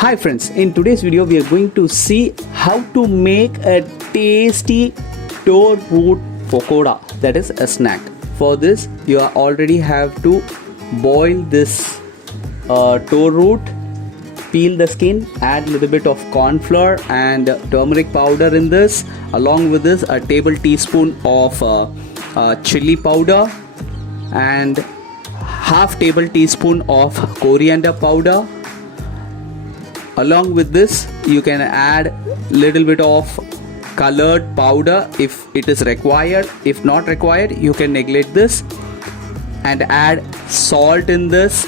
Hi friends, in today's video we are going to see how to make a tasty toad root pakoda, that is a snack. For this you already have to boil this toad root, peel the skin, add a little bit of corn flour and turmeric powder in this. Along with this, a table teaspoon of chili powder and half table teaspoon of coriander powder. Along with this, you can add little bit of colored powder if it is required. If not required, you can neglect this, and add salt in this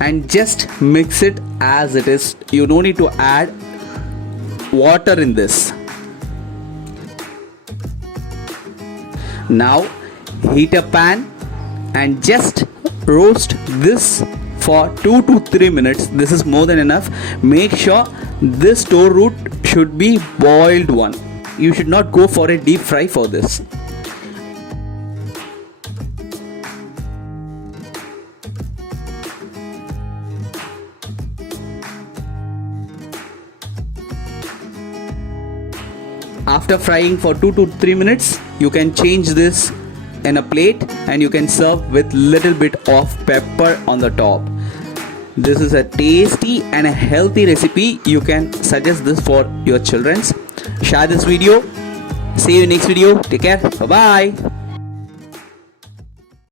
and just mix it as it is. You don't need to add water in this. Now heat a pan and just roast this for 2 to 3 minutes. This is more than enough. Make sure this toad root should be boiled one. You should not go for a deep fry for this. After frying for 2 to 3 minutes, you can change this in a plate and you can serve with little bit of pepper on the top. This is a tasty and a healthy recipe. You can suggest this for your children. Share this video. See you in next video. Take care. Bye bye.